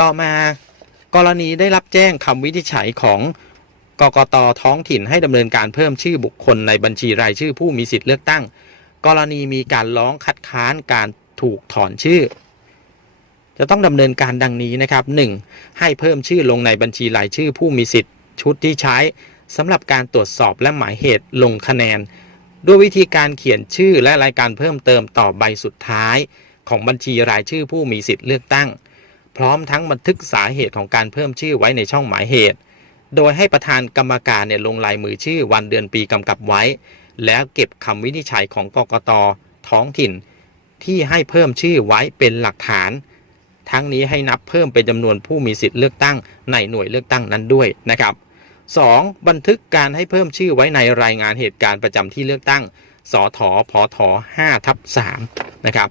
ต่อมากรณีได้รับแจ้งคำวินิจฉัยของกกตท้องถิ่นให้ดำเนินการเพิ่มชื่อบุคคลในบัญชีรายชื่อผู้มีสิทธิ์เลือกตั้ง กรณีมีการร้องคัดค้านการถูกถอนชื่อ จะต้องดำเนินการดังนี้นะครับ 1. ให้เพิ่มชื่อลงในบัญชีรายชื่อผู้มีสิทธิ์ ชุดที่ใช้สำหรับการตรวจสอบและหมายเหตุลงคะแนน ด้วยวิธีการเขียนชื่อและรายการเพิ่มเติมต่อใบสุดท้าย ของบัญชีรายชื่อผู้มีสิทธิ์เลือกตั้ง พร้อมทั้งบันทึกสาเหตุของการเพิ่มชื่อไว้ในช่องหมายเหตุ โดยให้ประธานกรรมการเนี่ยลงลายมือชื่อวันเดือนปีกำกับไว้ แล้วเก็บคำวินิจฉัยของกกตท้องถิ่น ที่ให้เพิ่มชื่อไว้เป็นหลักฐาน ทั้งนี้ให้นับเพิ่มเป็นจำนวนผู้มีสิทธิ์เลือกตั้งในหน่วยเลือกตั้งนั้นด้วยนะครับ 2. บันทึกการให้เพิ่มชื่อไว้ในรายงานเหตุการณ์ประจำที่เลือกตั้งสทพท5ทับ3นะครับ